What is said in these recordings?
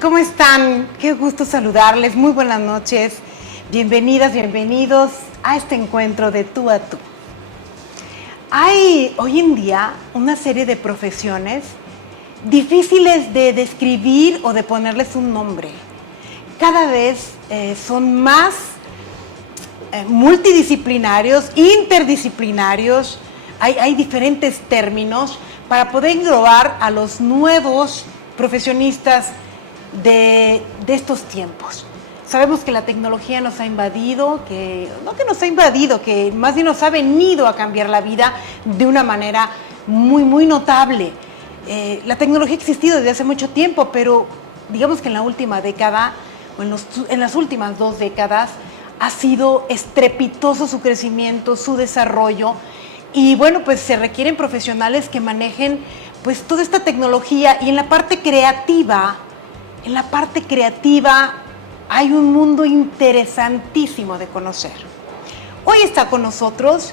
¿Cómo están? Qué gusto saludarles, muy buenas noches. Bienvenidas, bienvenidos a este encuentro de tú a tú. Hay hoy en día una serie de profesiones difíciles de describir o de ponerles un nombre. Cada vez son más multidisciplinarios, interdisciplinarios. Hay diferentes términos para poder englobar a los nuevos profesionistas de estos tiempos. Sabemos que la tecnología nos ha invadido, que más bien nos ha venido a cambiar la vida de una manera muy notable. La tecnología ha existido desde hace mucho tiempo, pero digamos que en la última década, o en las últimas 2 décadas, ha sido estrepitoso su crecimiento, su desarrollo, y bueno, pues se requieren profesionales que manejen pues toda esta tecnología. Y en la parte creativa hay un mundo interesantísimo de conocer. Hoy está con nosotros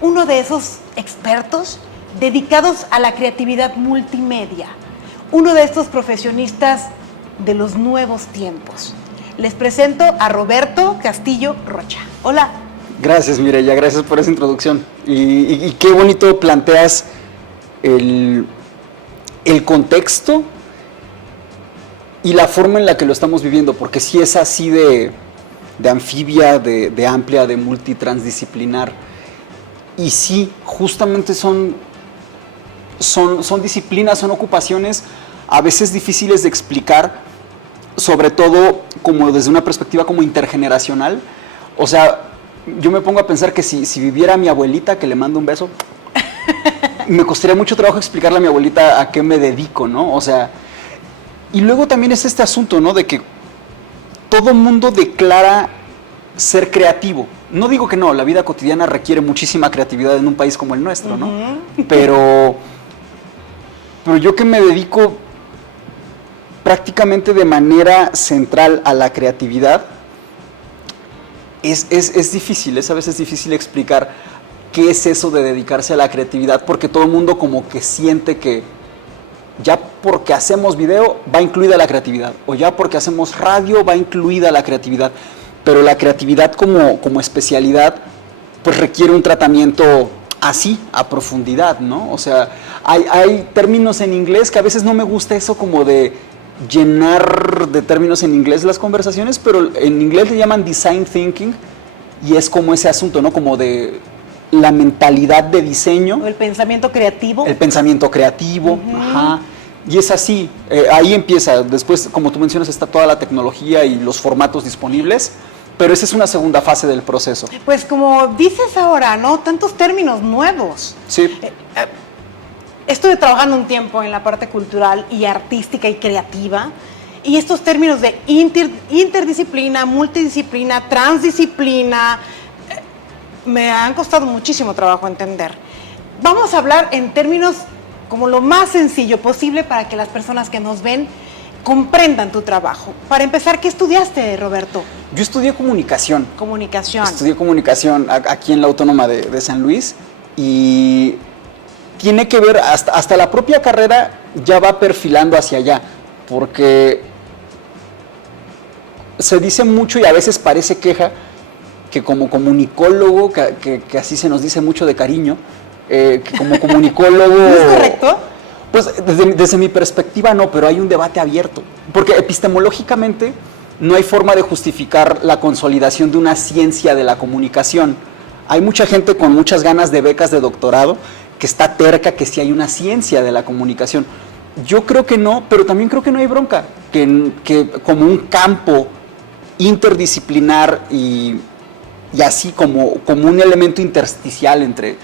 uno de esos expertos dedicados a la creatividad multimedia, uno de estos profesionistas de los nuevos tiempos. Les presento a Roberto Castillo Rocha. Hola. Gracias, Mireya, gracias por esa introducción. Y qué bonito planteas el contexto y la forma en la que lo estamos viviendo, porque sí es así de anfibia, de amplia, de multitransdisciplinar. Y sí, justamente son disciplinas, son ocupaciones a veces difíciles de explicar, sobre todo como desde una perspectiva como intergeneracional. O sea, yo me pongo a pensar que si viviera mi abuelita, que le mando un beso, me costaría mucho trabajo explicarle a mi abuelita a qué me dedico, ¿no? O sea, y luego también es este asunto, ¿no? De que todo mundo declara ser creativo. No digo que no, la vida cotidiana requiere muchísima creatividad en un país como el nuestro, ¿no? Pero yo que me dedico prácticamente de manera central a la creatividad, es difícil, es a veces difícil explicar qué es eso de dedicarse a la creatividad, porque todo el mundo como que siente que ya porque hacemos video va incluida la creatividad, o ya porque hacemos radio va incluida la creatividad, pero la creatividad como especialidad pues requiere un tratamiento así, a profundidad, ¿no? O sea, hay términos en inglés que a veces no me gusta eso como de llenar de términos en inglés las conversaciones, pero en inglés le llaman design thinking, y es como ese asunto, ¿no? Como de la mentalidad de diseño. O el pensamiento creativo. El pensamiento creativo, ajá. Y es así, ahí empieza. Después, como tú mencionas, está toda la tecnología y los formatos disponibles, pero esa es una segunda fase del proceso. Pues como dices ahora, ¿no? Tantos términos nuevos. Sí. Estuve trabajando un tiempo en la parte cultural y artística y creativa, y estos términos de interdisciplina, multidisciplina, transdisciplina, me han costado muchísimo trabajo entender. Vamos a hablar en términos como lo más sencillo posible para que las personas que nos ven comprendan tu trabajo. Para empezar, ¿qué estudiaste, Roberto? Yo estudié comunicación. Comunicación. Estudié comunicación aquí en la Autónoma de San Luis, y tiene que ver, hasta la propia carrera ya va perfilando hacia allá, porque se dice mucho y a veces parece queja que como comunicólogo, que así se nos dice mucho de cariño, que como comunicólogo... ¿No es correcto? Pues desde mi perspectiva no, pero hay un debate abierto, porque epistemológicamente no hay forma de justificar la consolidación de una ciencia de la comunicación. Hay mucha gente con muchas ganas de becas de doctorado que está terca que sí hay una ciencia de la comunicación. Yo creo que no, pero también creo que no hay bronca, que como un campo interdisciplinar y así como un elemento intersticial entre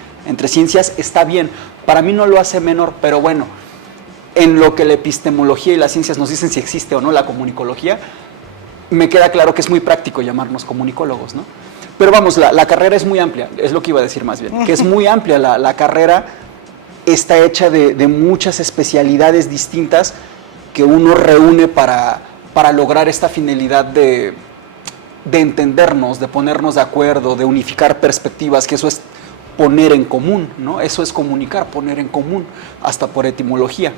ciencias está bien. Para mí no lo hace menor, pero bueno, en lo que la epistemología y las ciencias nos dicen si existe o no la comunicología, me queda claro que es muy práctico llamarnos comunicólogos, ¿no? Pero vamos, la carrera es muy amplia, es lo que iba a decir más bien, que es muy amplia. La carrera está hecha de muchas especialidades distintas que uno reúne para lograr esta finalidad de entendernos, de ponernos de acuerdo, de unificar perspectivas, que eso es poner en común, ¿no? Eso es comunicar, poner en común, hasta por etimología.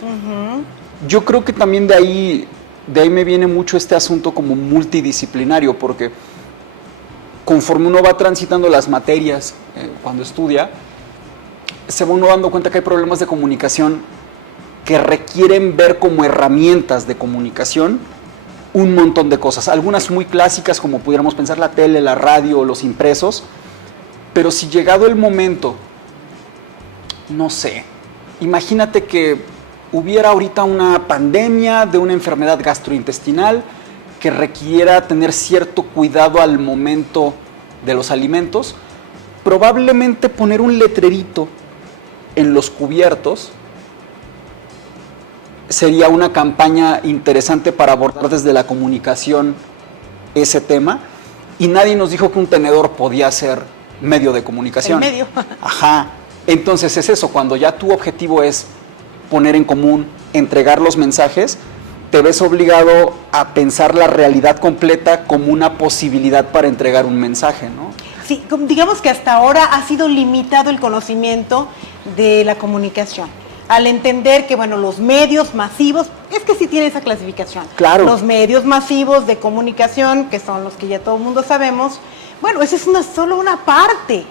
Yo creo que también de ahí de ahí me viene mucho este asunto como multidisciplinario, porque conforme uno va transitando las materias cuando estudia, se va uno dando cuenta que hay problemas de comunicación que requieren ver como herramientas de comunicación un montón de cosas, algunas muy clásicas como pudiéramos pensar la tele, la radio, los impresos, pero si llegado el momento, no sé, imagínate que hubiera ahorita una pandemia de una enfermedad gastrointestinal que requiera tener cierto cuidado al momento de los alimentos, probablemente poner un letrerito en los cubiertos sería una campaña interesante para abordar desde la comunicación ese tema, y nadie nos dijo que un tenedor podía ser medio de comunicación. El medio. Ajá. Entonces es eso, cuando ya tu objetivo es poner en común, entregar los mensajes, te ves obligado a pensar la realidad completa como una posibilidad para entregar un mensaje, ¿no? Sí, digamos que hasta ahora ha sido limitado el conocimiento de la comunicación. Al entender que, bueno, los medios masivos, es que sí tiene esa clasificación. Claro. Los medios masivos de comunicación, que son los que ya todo el mundo sabemos, bueno, esa es solo una parte.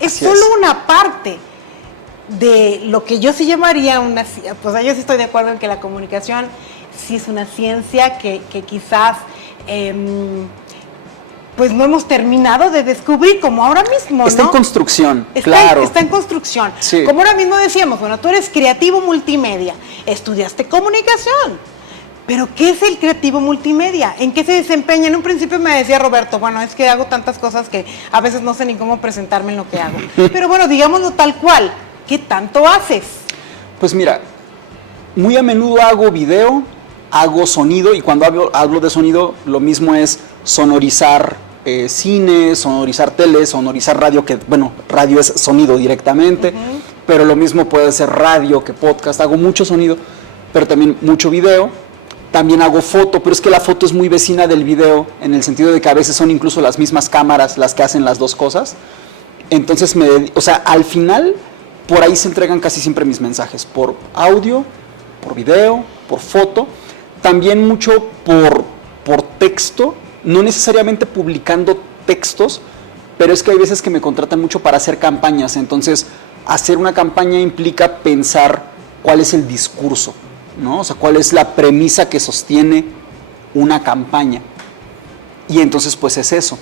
Así Solo es. una parte de lo que yo sí llamaría una... Pues yo sí estoy de acuerdo en que la comunicación sí es una ciencia que quizás... pues no hemos terminado de descubrir, como ahora mismo, Está ¿no? en construcción, claro. Está en construcción. Sí. Como ahora mismo decíamos, bueno, tú eres creativo multimedia, estudiaste comunicación, pero ¿qué es el creativo multimedia? ¿En qué se desempeña? En un principio me decía Roberto, bueno, es que hago tantas cosas que a veces no sé ni cómo presentarme en lo que hago. Pero bueno, digámoslo tal cual, ¿qué tanto haces? Pues mira, muy a menudo hago video, hago sonido, y cuando hablo de sonido, lo mismo es sonorizar cine, sonorizar tele, sonorizar radio, que bueno, radio es sonido directamente, pero lo mismo puede ser radio que podcast. Hago mucho sonido, pero también mucho video. También hago foto, pero es que la foto es muy vecina del video, en el sentido de que a veces son incluso las mismas cámaras las que hacen las dos cosas. Entonces, o sea, al final, por ahí se entregan casi siempre mis mensajes, por audio, por video, por foto, también mucho por texto, no necesariamente publicando textos, pero es que hay veces que me contratan mucho para hacer campañas. Entonces, hacer una campaña implica pensar cuál es el discurso, ¿no? O sea, cuál es la premisa que sostiene una campaña. Y entonces, pues es eso.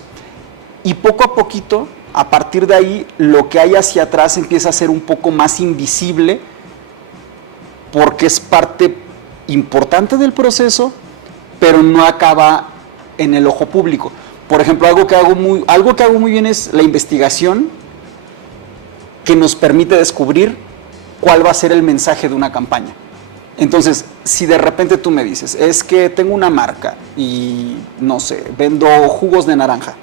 Y poco a poquito, a partir de ahí, lo que hay hacia atrás empieza a ser un poco más invisible, porque es parte importante del proceso, pero no acaba en el ojo público. Por ejemplo, algo que hago muy bien es la investigación, que nos permite descubrir cuál va a ser el mensaje de una campaña. Entonces, si de repente tú me dices, es que tengo una marca y, no sé, vendo jugos de naranja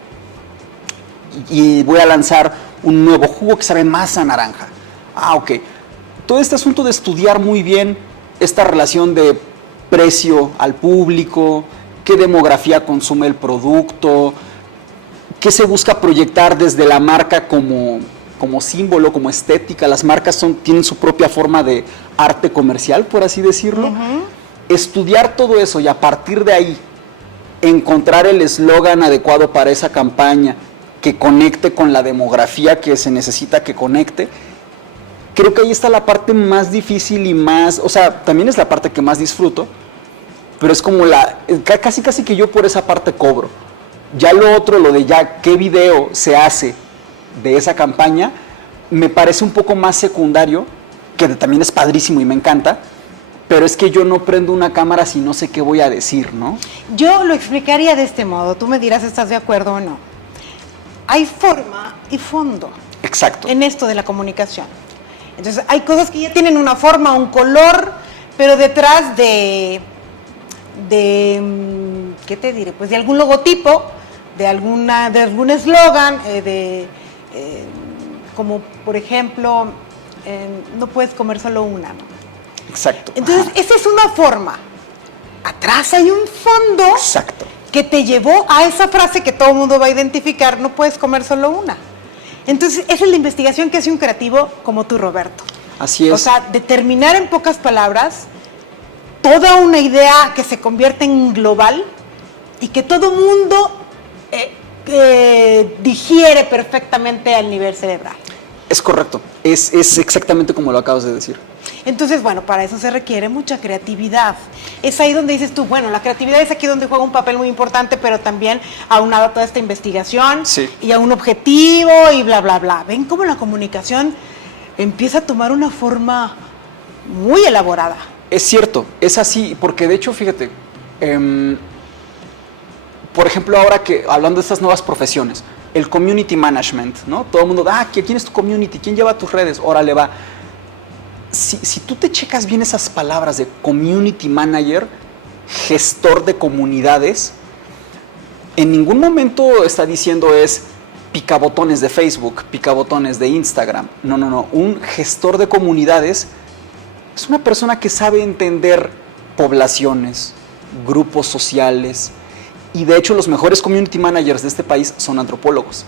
y voy a lanzar un nuevo jugo que sabe más a naranja. Ah, ok. Todo este asunto de estudiar muy bien esta relación de precio al público, qué demografía consume el producto, qué se busca proyectar desde la marca como símbolo, como estética. Las marcas tienen su propia forma de arte comercial, por así decirlo. Estudiar todo eso y a partir de ahí encontrar el eslogan adecuado para esa campaña que conecte con la demografía que se necesita que conecte. Creo que ahí está la parte más difícil y más, o sea, también es la parte que más disfruto, pero es como casi que yo por esa parte cobro. Ya lo otro, lo de ya qué video se hace de esa campaña, me parece un poco más secundario, que también es padrísimo y me encanta, pero es que yo no prendo una cámara si no sé qué voy a decir, ¿no? Yo lo explicaría de este modo, tú me dirás si estás de acuerdo o no. Hay forma y fondo. Exacto. En esto de la comunicación. Entonces, hay cosas que ya tienen una forma, un color, pero detrás de ¿qué te diré? Pues de algún logotipo, de algún eslogan, como por ejemplo, no puedes comer solo una, ¿no? Exacto. Entonces, esa es una forma. Atrás hay un fondo. Exacto. Que te llevó a esa frase que todo el mundo va a identificar, no puedes comer solo una. Entonces, esa es la investigación que hace un creativo como tú, Roberto. Así es. O sea, determinar en pocas palabras toda una idea que se convierte en global y que todo mundo digiere perfectamente al nivel cerebral. Es correcto, es exactamente como lo acabas de decir. Entonces, bueno, para eso se requiere mucha creatividad. Es ahí donde dices tú, bueno, la creatividad es aquí donde juega un papel muy importante, pero también aunado a toda esta investigación Sí. y a un objetivo y bla, bla, bla. Ven cómo la comunicación empieza a tomar una forma muy elaborada. Es cierto, es así, porque de hecho, fíjate, por ejemplo, ahora que hablando de estas nuevas profesiones, el community management, ¿no? Todo el mundo, ¿quién es tu community? ¿Quién lleva tus redes? Órale, va. Si tú te checas bien esas palabras de community manager, gestor de comunidades, en ningún momento está diciendo es picabotones de Facebook, picabotones de Instagram. No. Un gestor de comunidades es una persona que sabe entender poblaciones, grupos sociales, y de hecho los mejores community managers de este país son antropólogos,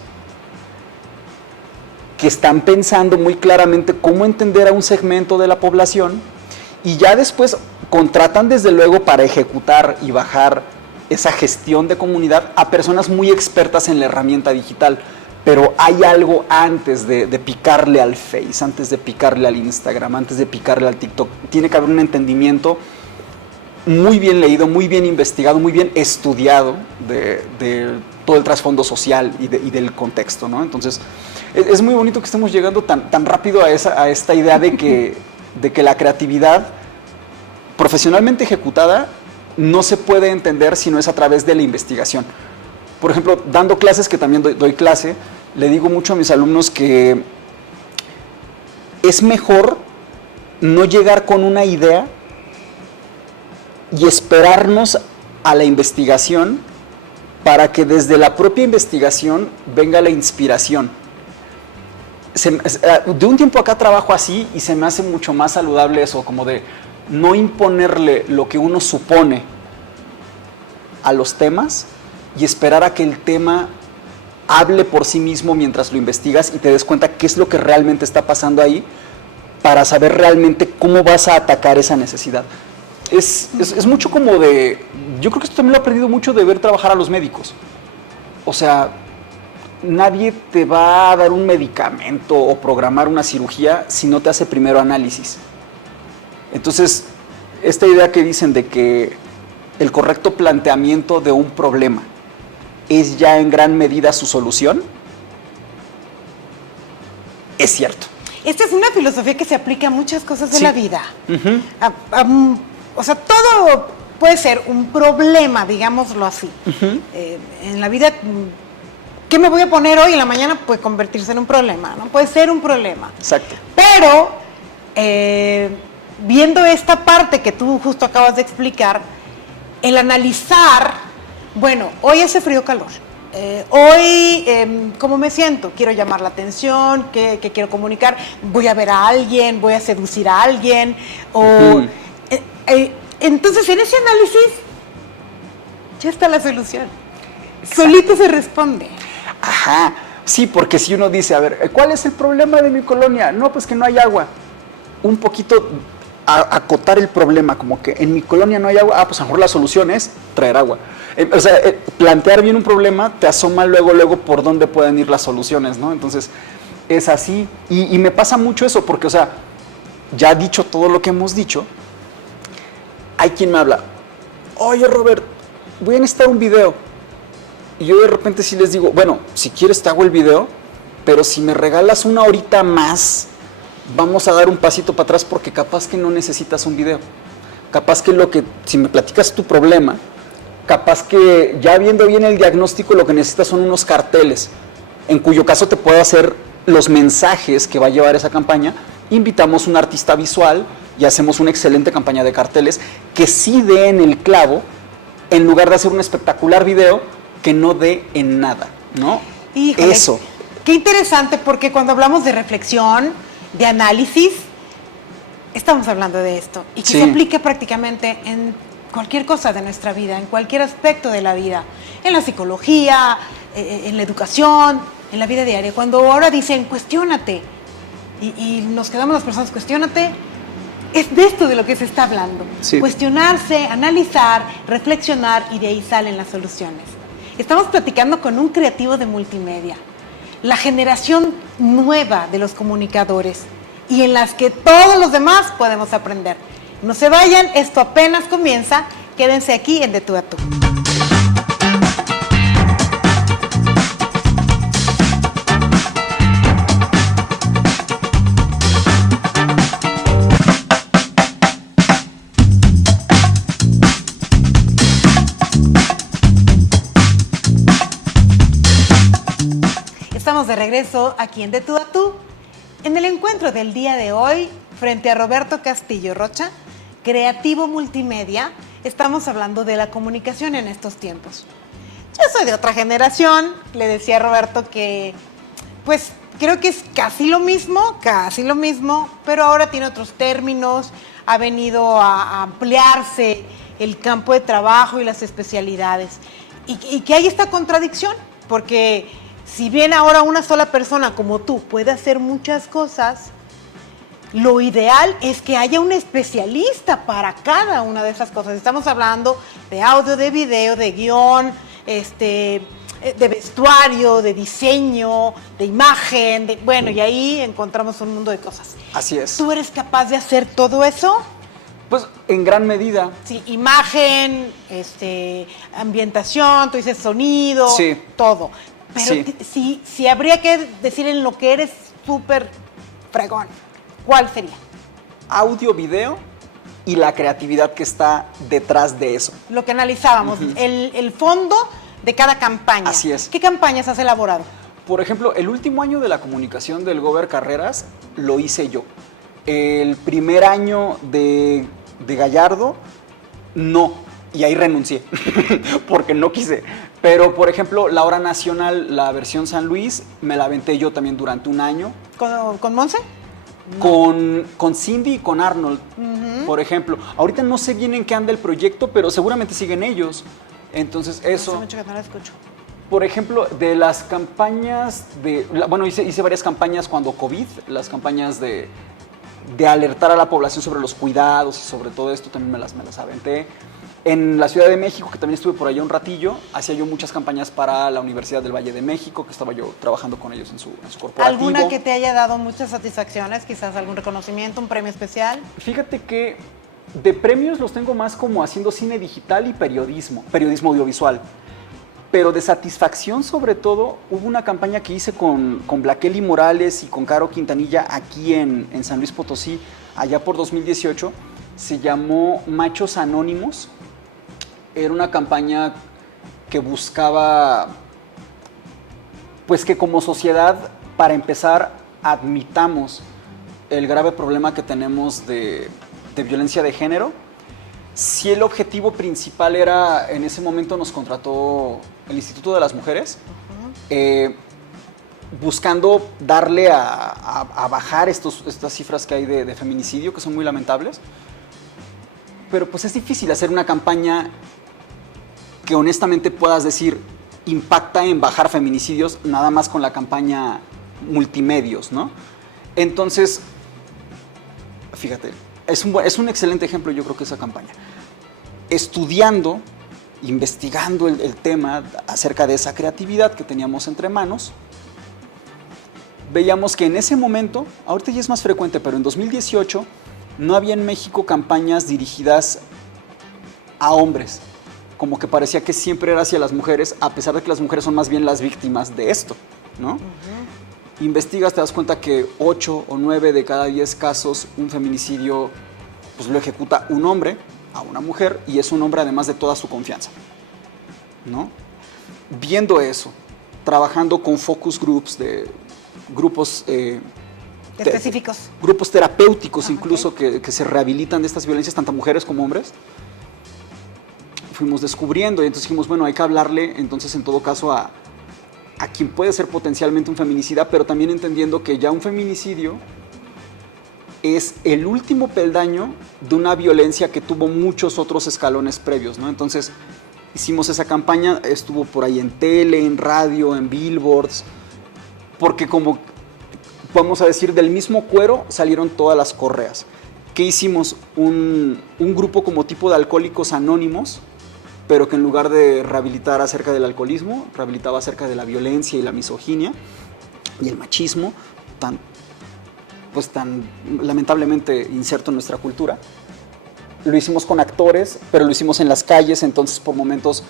que están pensando muy claramente cómo entender a un segmento de la población y ya después contratan desde luego para ejecutar y bajar esa gestión de comunidad a personas muy expertas en la herramienta digital. Pero hay algo antes de picarle al Face, antes de picarle al Instagram, antes de picarle al TikTok. Tiene que haber un entendimiento muy bien leído, muy bien investigado, muy bien estudiado de todo el trasfondo social y del contexto, ¿no? Entonces, es muy bonito que estemos llegando tan rápido a esta idea de que la creatividad profesionalmente ejecutada no se puede entender si no es a través de la investigación. Por ejemplo, dando clases, que también doy clase, le digo mucho a mis alumnos que es mejor no llegar con una idea y esperarnos a la investigación para que desde la propia investigación venga la inspiración. De un tiempo acá trabajo así y se me hace mucho más saludable eso, como de no imponerle lo que uno supone a los temas y esperar a que el tema hable por sí mismo mientras lo investigas y te des cuenta qué es lo que realmente está pasando ahí para saber realmente cómo vas a atacar esa necesidad. Es mucho como de... Yo creo que esto también lo he aprendido mucho de ver trabajar a los médicos. O sea, nadie te va a dar un medicamento o programar una cirugía si no te hace primero análisis. Entonces, esta idea que dicen de que el correcto planteamiento de un problema es ya en gran medida su solución, es cierto. Esta es una filosofía que se aplica a muchas cosas de Sí. la vida. Uh-huh. O sea, todo puede ser un problema, digámoslo así. Uh-huh. En la vida, ¿qué me voy a poner hoy en la mañana? Puede convertirse en un problema, ¿no? Puede ser un problema. Exacto. Pero, viendo esta parte que tú justo acabas de explicar, el analizar, bueno, hoy hace frío o calor. Hoy, ¿cómo me siento? Quiero llamar la atención, ¿qué quiero comunicar? Voy a ver a alguien, voy a seducir a alguien. Uh-huh. Entonces, en ese análisis, ya está la solución. Solito se responde. Ajá, sí, porque si uno dice, a ver, ¿cuál es el problema de mi colonia? No, pues que no hay agua. Un poquito acotar el problema, como que en mi colonia no hay agua, pues a lo mejor la solución es traer agua. O sea, plantear bien un problema te asoma luego por dónde pueden ir las soluciones, ¿no? Entonces, es así. Y me pasa mucho eso, porque, o sea, ya dicho todo lo que hemos dicho, hay quien me habla, oye, Robert, voy a necesitar un video. Y yo de repente sí les digo, bueno, si quieres te hago el video, pero si me regalas una horita más, vamos a dar un pasito para atrás porque capaz que no necesitas un video. Capaz que si me platicas tu problema, capaz que ya viendo bien el diagnóstico lo que necesitas son unos carteles, en cuyo caso te puedo hacer los mensajes que va a llevar esa campaña. Invitamos un artista visual y hacemos una excelente campaña de carteles que sí dé en el clavo, en lugar de hacer un espectacular video que no dé en nada, ¿no? Híjole, eso. Qué interesante, porque cuando hablamos de reflexión, de análisis, estamos hablando de esto. Y que Sí. se aplica prácticamente en cualquier cosa de nuestra vida, en cualquier aspecto de la vida. En la psicología, en la educación, en la vida diaria. Cuando ahora dicen, cuestiónate, y nos quedamos las personas, cuestiónate, Es de esto de lo que se está hablando. Sí. Cuestionarse, analizar, reflexionar y de ahí salen las soluciones. Estamos platicando con un creativo de multimedia, la generación nueva de los comunicadores y en las que todos los demás podemos aprender. No se vayan, esto apenas comienza. Quédense aquí en De Tú a Tú. Estamos de regreso aquí en De Tú a Tú. En el encuentro del día de hoy, frente a Roberto Castillo Rocha, creativo multimedia, estamos hablando de la comunicación en estos tiempos. Yo soy de otra generación, le decía a Roberto que, pues, creo que es casi lo mismo, pero ahora tiene otros términos, ha venido a ampliarse el campo de trabajo y las especialidades. Y que hay esta contradicción, porque si bien ahora una sola persona como tú puede hacer muchas cosas, lo ideal es que haya un especialista para cada una de esas cosas. Estamos hablando de audio, de video, de guión, de vestuario, de diseño, de imagen, bueno, y ahí encontramos un mundo de cosas. Así es. ¿Tú eres capaz de hacer todo eso? Pues en gran medida. Sí, imagen, ambientación, tú dices sonido, sí, todo. Pero sí. si habría que decir en lo que eres súper fregón, ¿cuál sería? Audio, video y la creatividad que está detrás de eso. Lo que analizábamos, el fondo de cada campaña. Así es. ¿Qué campañas has elaborado? Por ejemplo, el último año de la comunicación del Gober Carreras lo hice yo. El primer año de Gallardo, no. Y ahí renuncié, porque no quise. Pero, por ejemplo, la hora nacional, la versión San Luis, me la aventé yo también durante un año. ¿Con Monse? No. Con Cindy y con Arnold, por ejemplo. Ahorita no sé bien en qué anda el proyecto, pero seguramente siguen ellos. Entonces, eso... Hace mucho que no la escucho. Por ejemplo, de las campañas hice varias campañas cuando COVID, las campañas de alertar a la población sobre los cuidados y sobre todo esto también me las aventé. En la Ciudad de México, que también estuve por allá un ratillo, hacía yo muchas campañas para la Universidad del Valle de México, que estaba yo trabajando con ellos en su corporativo. ¿Alguna que te haya dado muchas satisfacciones? Quizás algún reconocimiento, un premio especial. Fíjate que de premios los tengo más como haciendo cine digital y periodismo audiovisual. Pero de satisfacción, sobre todo, hubo una campaña que hice con Blaqueli Morales y con Caro Quintanilla aquí en San Luis Potosí, allá por 2018. Se llamó Machos Anónimos. Era una campaña que buscaba, pues que como sociedad, para empezar, admitamos el grave problema que tenemos de violencia de género. Si el objetivo principal era, en ese momento nos contrató el Instituto de las Mujeres, buscando darle a bajar estas cifras que hay de feminicidio, que son muy lamentables. Pero pues es difícil hacer una campaña que honestamente puedas decir impacta en bajar feminicidios nada más con la campaña multimedios, ¿no? Entonces, fíjate, es un excelente ejemplo, yo creo que esa campaña. Estudiando, investigando el tema acerca de esa creatividad que teníamos entre manos, veíamos que en ese momento, ahorita ya es más frecuente, pero en 2018 no había en México campañas dirigidas a hombres. Como que parecía que siempre era hacia las mujeres, a pesar de que las mujeres son más bien las víctimas de esto, ¿no? Investigas, te das cuenta que 8 o 9 de cada 10 casos, un feminicidio pues lo ejecuta un hombre a una mujer, y es un hombre además de toda su confianza, ¿no? Viendo eso, trabajando con focus groups, de grupos específicos, grupos terapéuticos incluso, okay, que se rehabilitan de estas violencias, tanto mujeres como hombres, fuimos descubriendo, y entonces dijimos, bueno, hay que hablarle entonces en todo caso a quien puede ser potencialmente un feminicida, pero también entendiendo que ya un feminicidio es el último peldaño de una violencia que tuvo muchos otros escalones previos, ¿no? Entonces hicimos esa campaña, estuvo por ahí en tele, en radio, en billboards, porque como vamos a decir, del mismo cuero salieron todas las correas. ¿Qué hicimos? Un grupo como tipo de alcohólicos anónimos, pero que en lugar de rehabilitar acerca del alcoholismo, rehabilitaba acerca de la violencia y la misoginia y el machismo, tan lamentablemente inserto en nuestra cultura. Lo hicimos con actores, pero lo hicimos en las calles, entonces por momentos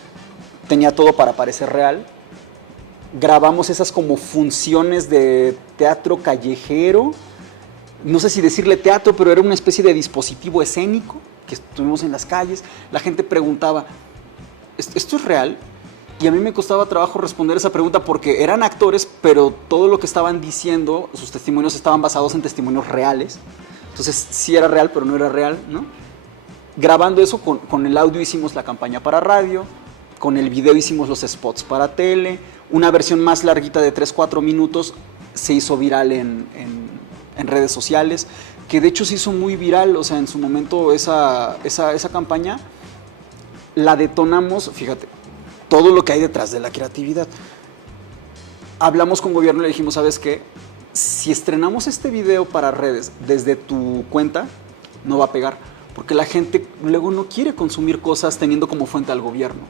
tenía todo para parecer real. Grabamos esas como funciones de teatro callejero, no sé si decirle teatro, pero era una especie de dispositivo escénico que estuvimos en las calles. La gente preguntaba, ¿esto es real? Y a mí me costaba trabajo responder esa pregunta porque eran actores, pero todo lo que estaban diciendo, sus testimonios estaban basados en testimonios reales. Entonces sí era real, pero no era real, ¿no? Grabando eso, con el audio hicimos la campaña para radio, con el video hicimos los spots para tele, una versión más larguita de 3-4 minutos se hizo viral en redes sociales, que de hecho se hizo muy viral, o sea, en su momento esa campaña la detonamos, fíjate, todo lo que hay detrás de la creatividad. Hablamos con gobierno y le dijimos, ¿sabes qué? Si estrenamos este video para redes desde tu cuenta, no va a pegar, porque la gente luego no quiere consumir cosas teniendo como fuente al gobierno.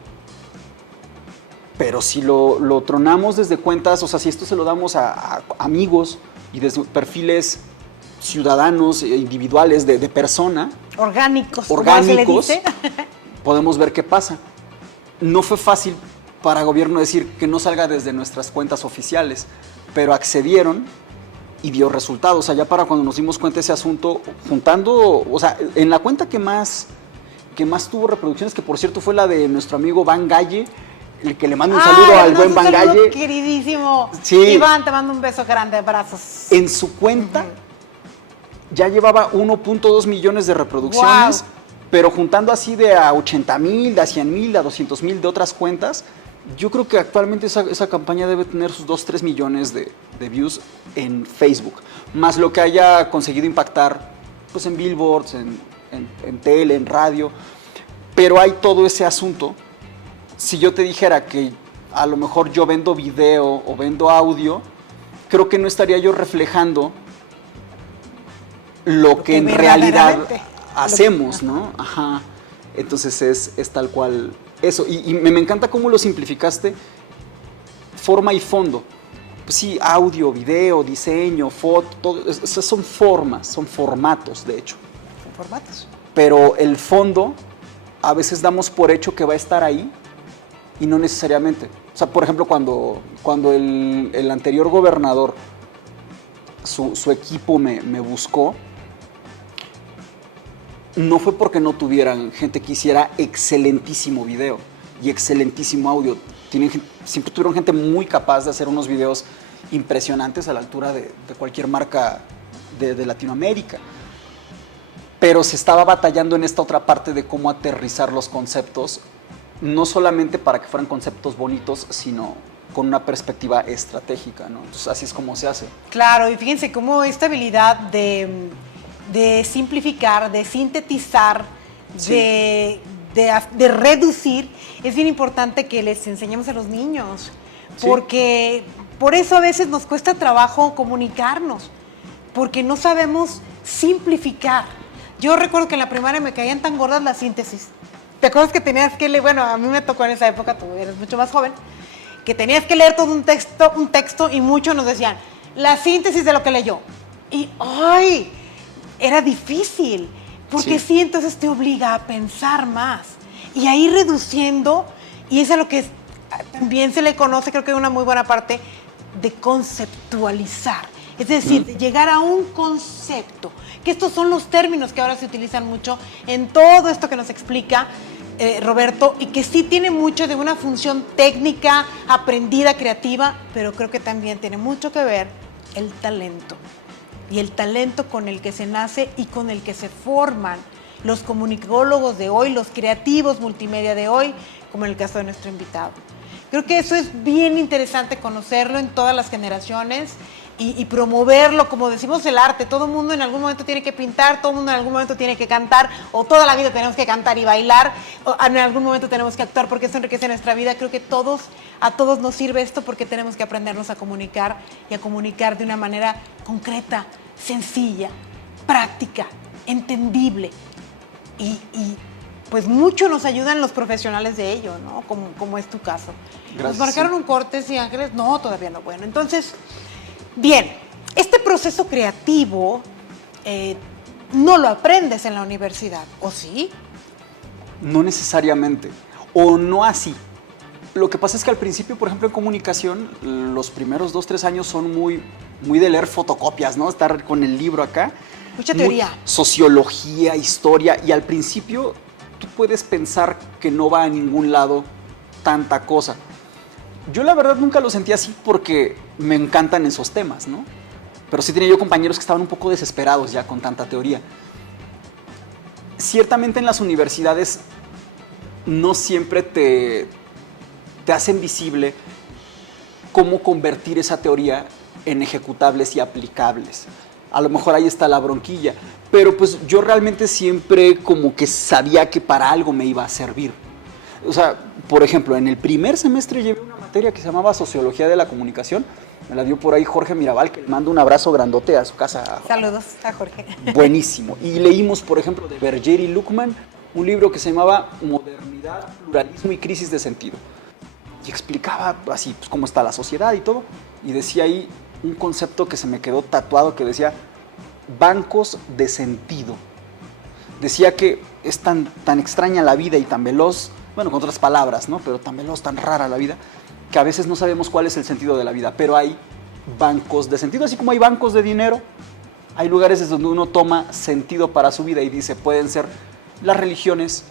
Pero si lo tronamos desde cuentas, o sea, si esto se lo damos a amigos y desde perfiles ciudadanos, individuales, de persona. Orgánicos, como se le dice. Podemos ver qué pasa. No fue fácil para gobierno decir que no salga desde nuestras cuentas oficiales, pero accedieron y dio resultados. O sea, ya para cuando nos dimos cuenta de ese asunto, juntando, o sea, en la cuenta que más tuvo reproducciones, que por cierto fue la de nuestro amigo Van Galle, el que le mando un saludo al buen Van Galle. Queridísimo. Sí. Iván, te mando un beso grande, abrazos. En su cuenta ya llevaba 1.2 millones de reproducciones, pero juntando así de a 80,000, de a 100,000, de a 200,000 de otras cuentas, yo creo que actualmente esa campaña debe tener sus 2-3 millones de views en Facebook, más lo que haya conseguido impactar pues en billboards, en tele, en radio, pero hay todo ese asunto. Si yo te dijera que a lo mejor yo vendo video o vendo audio, creo que no estaría yo reflejando lo que en realidad hacemos, ¿no? Ajá. Entonces es tal cual eso. Y me encanta cómo lo simplificaste, forma y fondo. Pues sí, audio, video, diseño, foto, todo, esas son formas, son formatos, de hecho. Son formatos. Pero el fondo, a veces damos por hecho que va a estar ahí y no necesariamente. O sea, por ejemplo, cuando el anterior gobernador, su equipo me buscó, no fue porque no tuvieran gente que hiciera excelentísimo video y excelentísimo audio. Siempre tuvieron gente muy capaz de hacer unos videos impresionantes a la altura de cualquier marca de Latinoamérica. Pero se estaba batallando en esta otra parte de cómo aterrizar los conceptos, no solamente para que fueran conceptos bonitos, sino con una perspectiva estratégica, ¿no? Entonces así es como se hace. Claro, y fíjense cómo esta habilidad de simplificar, de sintetizar, sí, de reducir, es bien importante que les enseñemos a los niños, porque por eso a veces nos cuesta trabajo comunicarnos, porque no sabemos simplificar. Yo recuerdo que en la primaria me caían tan gordas las síntesis. ¿Te acuerdas que tenías que leer? Bueno, a mí me tocó en esa época, tú eres mucho más joven, que tenías que leer todo un texto y muchos nos decían, la síntesis de lo que leyó. Y ¡ay! Era difícil, porque sí, entonces te obliga a pensar más y a ir reduciendo, y eso es lo que también se le conoce, creo que hay una muy buena parte de conceptualizar, es decir, llegar a un concepto, que estos son los términos que ahora se utilizan mucho en todo esto que nos explica Roberto, y que sí tiene mucho de una función técnica, aprendida, creativa, pero creo que también tiene mucho que ver el talento. Y el talento con el que se nace y con el que se forman los comunicólogos de hoy, los creativos multimedia de hoy, como en el caso de nuestro invitado. Creo que eso es bien interesante conocerlo en todas las generaciones y promoverlo, como decimos el arte, todo el mundo en algún momento tiene que pintar, todo el mundo en algún momento tiene que cantar, o toda la vida tenemos que cantar y bailar, o en algún momento tenemos que actuar porque eso enriquece nuestra vida. Creo que a todos nos sirve esto porque tenemos que aprendernos a comunicar y a comunicar de una manera concreta, sencilla, práctica, entendible. Pues mucho nos ayudan los profesionales de ello, ¿no? Como es tu caso. Gracias. Nos marcaron un corte, sí, Ángeles. No, todavía no. Bueno, entonces, bien, este proceso creativo no lo aprendes en la universidad, ¿o sí? No necesariamente, o no así. Lo que pasa es que al principio, por ejemplo, en comunicación, los primeros 2, 3 años son muy de leer fotocopias, ¿no? Estar con el libro acá. Mucha teoría. Sociología, historia, y al principio tú puedes pensar que no va a ningún lado tanta cosa. Yo la verdad nunca lo sentí así porque me encantan esos temas, ¿no? Pero sí tenía yo compañeros que estaban un poco desesperados ya con tanta teoría. Ciertamente en las universidades no siempre te hacen visible cómo convertir esa teoría en ejecutables y aplicables. A lo mejor ahí está la bronquilla, pero pues yo realmente siempre como que sabía que para algo me iba a servir. O sea, por ejemplo, en el primer semestre llevé una materia que se llamaba Sociología de la Comunicación. Me la dio por ahí Jorge Mirabal, que le mando un abrazo grandote a su casa. Saludos a Jorge. Buenísimo. Y leímos, por ejemplo, de Berger y Luckmann, un libro que se llamaba Modernidad, Pluralismo y Crisis de Sentido. Y explicaba así pues, cómo está la sociedad y todo. Y decía ahí un concepto que se me quedó tatuado que decía bancos de sentido. Decía que es tan extraña la vida y tan veloz, bueno, con otras palabras, ¿no? Pero tan veloz, tan rara la vida, que a veces no sabemos cuál es el sentido de la vida, pero hay bancos de sentido, así como hay bancos de dinero, hay lugares desde donde uno toma sentido para su vida y dice, pueden ser las religiones,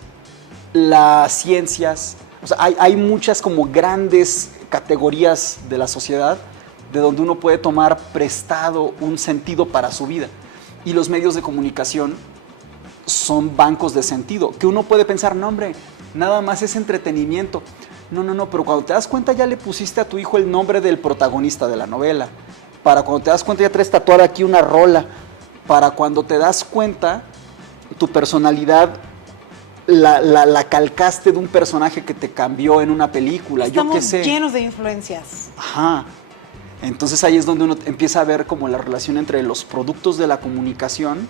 las ciencias, o sea, hay muchas como grandes categorías de la sociedad de donde uno puede tomar prestado un sentido para su vida. Y los medios de comunicación son bancos de sentido, que uno puede pensar, no hombre, nada más es entretenimiento. No, pero cuando te das cuenta ya le pusiste a tu hijo el nombre del protagonista de la novela. Para cuando te das cuenta ya traes tatuada aquí una rola. Para cuando te das cuenta, tu personalidad la calcaste de un personaje que te cambió en una película. Estamos yo qué sé. llenos de influencias. Ajá. Entonces ahí es donde uno empieza a ver como la relación entre los productos de la comunicación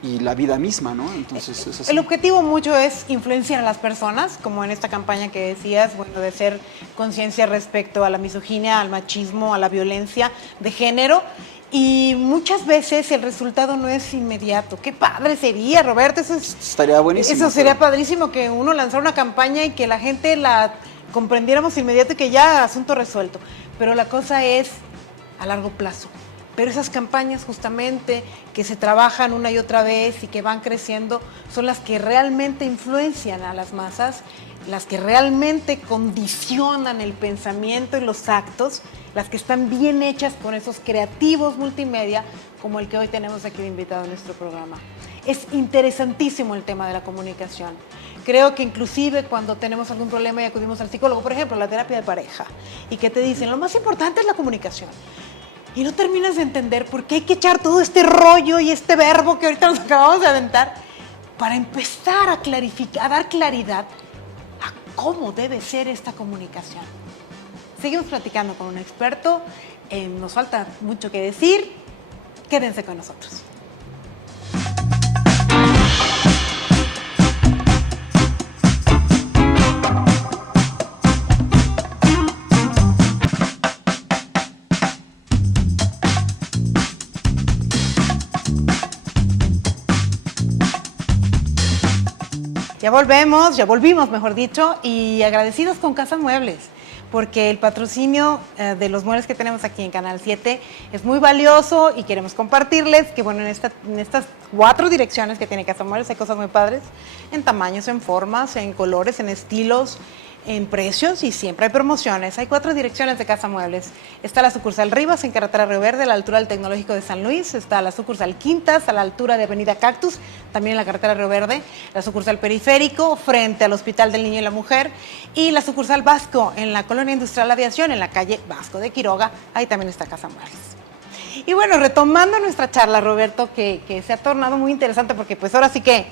y la vida misma, ¿no? Entonces es así. El objetivo mucho es influenciar a las personas, como en esta campaña que decías, bueno, de hacer conciencia respecto a la misoginia, al machismo, a la violencia de género. Y muchas veces el resultado no es inmediato. Qué padre sería, Roberto. Estaría buenísimo. Eso sería padrísimo, que uno lanzara una campaña y que la gente la comprendiéramos inmediato y que ya asunto resuelto. Pero la cosa es a largo plazo. Pero esas campañas justamente que se trabajan una y otra vez y que van creciendo son las que realmente influencian a las masas, las que realmente condicionan el pensamiento y los actos, las que están bien hechas con esos creativos multimedia como el que hoy tenemos aquí de invitado en nuestro programa. Es interesantísimo el tema de la comunicación. Creo que inclusive cuando tenemos algún problema y acudimos al psicólogo, por ejemplo, la terapia de pareja, y que te dicen, lo más importante es la comunicación. Y no terminas de entender por qué hay que echar todo este rollo y este verbo que ahorita nos acabamos de aventar para empezar a clarificar, a dar claridad a cómo debe ser esta comunicación. Seguimos platicando con un experto, nos falta mucho que decir, quédense con nosotros. Ya volvimos, mejor dicho, y agradecidos con Casa Muebles, porque el patrocinio de los muebles que tenemos aquí en Canal 7 es muy valioso y queremos compartirles que, bueno, en estas 4 direcciones que tiene Casa Muebles hay cosas muy padres, en tamaños, en formas, en colores, en estilos, en precios, y siempre hay promociones. Hay 4 direcciones de Casa Muebles. Está la sucursal Rivas en carretera Río Verde, a la altura del Tecnológico de San Luis. Está la sucursal Quintas, a la altura de Avenida Cactus, también en la carretera Río Verde. La sucursal Periférico, frente al Hospital del Niño y la Mujer. Y la sucursal Vasco, en la Colonia Industrial Aviación, en la calle Vasco de Quiroga. Ahí también está Casa Muebles. Y bueno, retomando nuestra charla, Roberto, que se ha tornado muy interesante, porque pues ahora sí que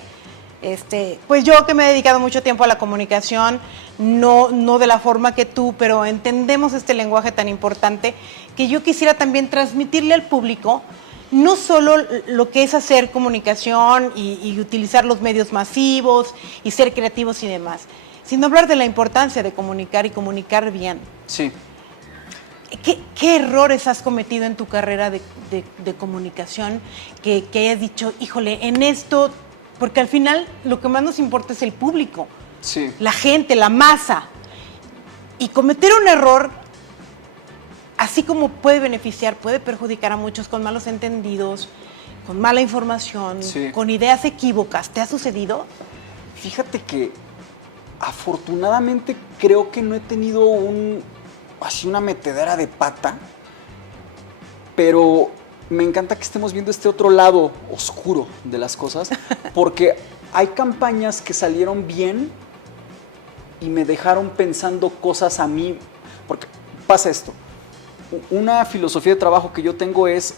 pues yo que me he dedicado mucho tiempo a la comunicación, no de la forma que tú, pero entendemos este lenguaje tan importante, que yo quisiera también transmitirle al público no solo lo que es hacer comunicación y utilizar los medios masivos y ser creativos y demás, sino hablar de la importancia de comunicar y comunicar bien. Sí. ¿Qué errores has cometido en tu carrera de comunicación que hayas dicho, híjole, en esto, porque al final lo que más nos importa es el público, Sí. la gente, la masa, y cometer un error, así como puede beneficiar, puede perjudicar a muchos con malos entendidos, con mala información, Sí. con ideas equívocas? ¿Te ha sucedido? Fíjate que afortunadamente creo que no he tenido así una metedera de pata, pero me encanta que estemos viendo este otro lado oscuro de las cosas, porque hay campañas que salieron bien y me dejaron pensando cosas a mí, porque pasa esto. Una filosofía de trabajo que yo tengo es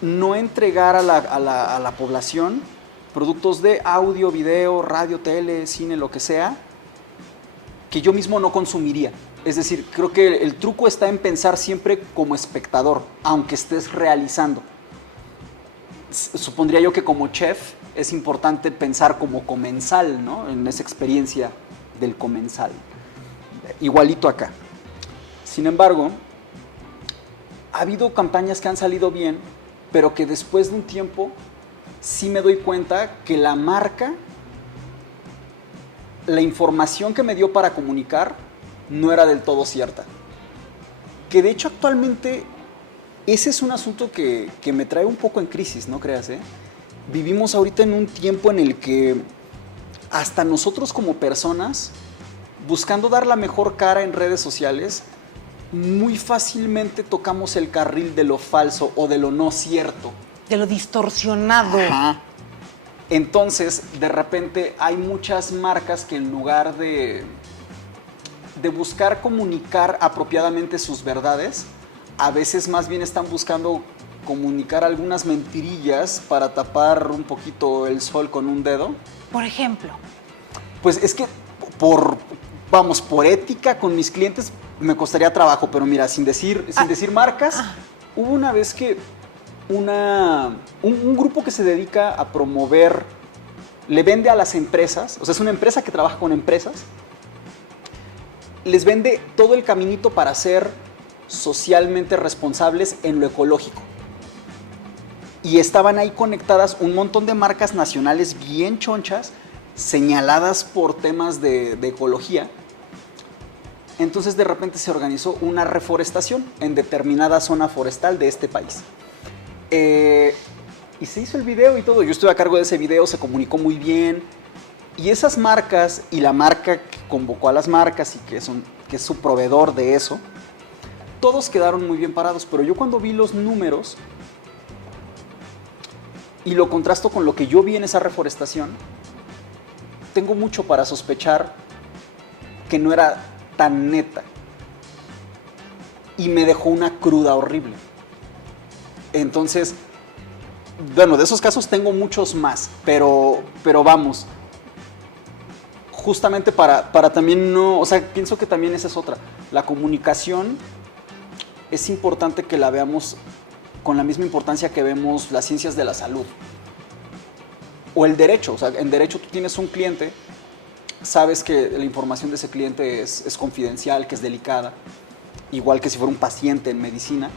no entregar a la población productos de audio, video, radio, tele, cine, lo que sea, que yo mismo no consumiría. Es decir, creo que el truco está en pensar siempre como espectador, aunque estés realizando. Supondría yo que como chef es importante pensar como comensal, ¿no? En esa experiencia del comensal. Igualito acá. Sin embargo, ha habido campañas que han salido bien, pero que después de un tiempo sí me doy cuenta que la marca, la información que me dio para comunicar, no era del todo cierta. Que de hecho actualmente ese es un asunto que me trae un poco en crisis, no creas, ¿eh? Vivimos ahorita en un tiempo en el que hasta nosotros como personas, buscando dar la mejor cara en redes sociales, muy fácilmente tocamos el carril de lo falso o de lo no cierto. De lo distorsionado. Ajá. Entonces, de repente hay muchas marcas que en lugar de buscar comunicar apropiadamente sus verdades, a veces más bien están buscando comunicar algunas mentirillas para tapar un poquito el sol con un dedo. Por ejemplo. Pues es que por ética con mis clientes me costaría trabajo, pero mira, sin decir marcas, hubo una vez que un grupo que se dedica a promover, le vende a las empresas, o sea, es una empresa que trabaja con empresas, les vende todo el caminito para ser socialmente responsables en lo ecológico. Y estaban ahí conectadas un montón de marcas nacionales bien chonchas, señaladas por temas de ecología. Entonces de repente se organizó una reforestación en determinada zona forestal de este país. Y se hizo el video y todo. Yo estuve a cargo de ese video, se comunicó muy bien. Y esas marcas y la marca que convocó a las marcas y que es su proveedor de eso, todos quedaron muy bien parados. Pero yo cuando vi los números y lo contrasto con lo que yo vi en esa reforestación, tengo mucho para sospechar que no era tan neta. Y me dejó una cruda horrible. Entonces, bueno, de esos casos tengo muchos más, pero vamos, justamente para también no, o sea, pienso que también esa es otra. La comunicación es importante que la veamos con la misma importancia que vemos las ciencias de la salud. O el derecho, o sea, en derecho tú tienes un cliente, sabes que la información de ese cliente es confidencial, que es delicada, igual que si fuera un paciente en medicina.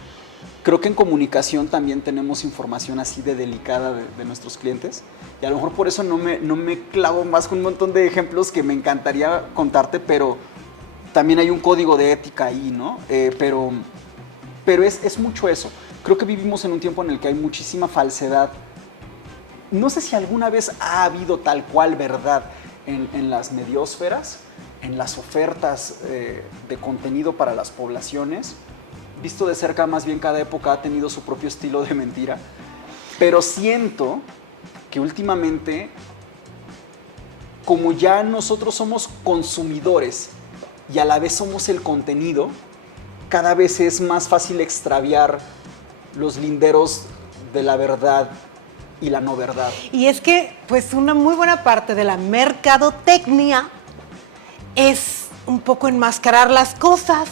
Creo que en comunicación también tenemos información así de delicada de nuestros clientes, y a lo mejor por eso no me clavo más con un montón de ejemplos que me encantaría contarte, pero también hay un código de ética ahí, ¿no? Pero es mucho eso. Creo que vivimos en un tiempo en el que hay muchísima falsedad. No sé si alguna vez ha habido tal cual verdad en las mediosferas, en las ofertas de contenido para las poblaciones. Visto de cerca, más bien cada época ha tenido su propio estilo de mentira, pero siento que últimamente, como ya nosotros somos consumidores y a la vez somos el contenido, cada vez es más fácil extraviar los linderos de la verdad y la no verdad. Y es que, pues, una muy buena parte de la mercadotecnia es un poco enmascarar las cosas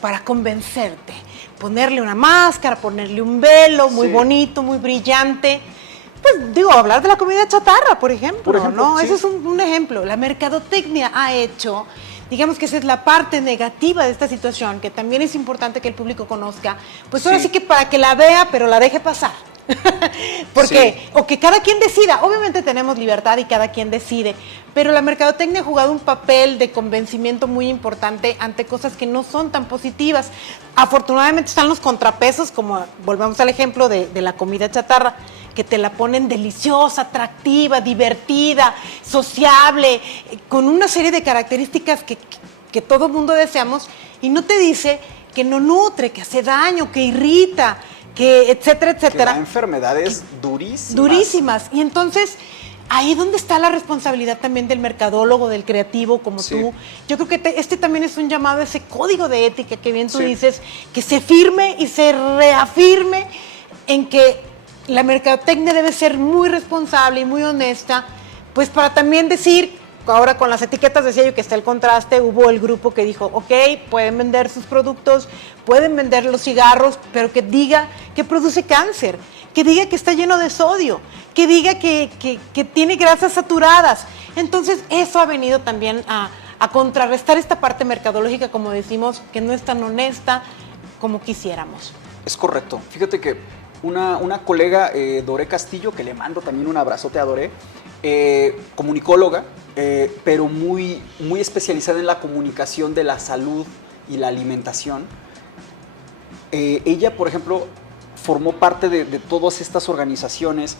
para convencerte, ponerle una máscara, ponerle un velo muy Sí. bonito, muy brillante. Pues digo, hablar de la comida chatarra, por ejemplo, ¿no? sí. Ese es un ejemplo. La mercadotecnia ha hecho, digamos que esa es la parte negativa de esta situación, que también es importante que el público conozca, pues ahora Sí. sí que para que la vea, pero la deje pasar. Porque, Sí. o que cada quien decida, obviamente tenemos libertad y cada quien decide, pero la mercadotecnia ha jugado un papel de convencimiento muy importante ante cosas que no son tan positivas. Afortunadamente están los contrapesos, como volvemos al ejemplo de la comida chatarra, que te la ponen deliciosa, atractiva, divertida, sociable, con una serie de características que todo mundo deseamos, y no te dice que no nutre, que hace daño, que irrita, que etcétera, Que etcétera. da enfermedades durísimas. Durísimas. Y entonces, ahí donde está la responsabilidad también del mercadólogo, del creativo como Sí. tú. Yo creo que este también es un llamado a ese código de ética que bien tú Sí. dices, que se firme y se reafirme en que la mercadotecnia debe ser muy responsable y muy honesta, pues para también decir, ahora con las etiquetas de sello que está el contraste, hubo el grupo que dijo, ok, pueden vender sus productos, pueden vender los cigarros, pero que diga que produce cáncer, que diga que está lleno de sodio, que diga que tiene grasas saturadas. Entonces eso ha venido también a contrarrestar esta parte mercadológica, como decimos, que no es tan honesta como quisiéramos. Es correcto. Fíjate que una colega, Doré Castillo, que le mando también un abrazote a Doré, comunicóloga, pero muy, muy especializada en la comunicación de la salud y la alimentación. Ella, por ejemplo, formó parte de todas estas organizaciones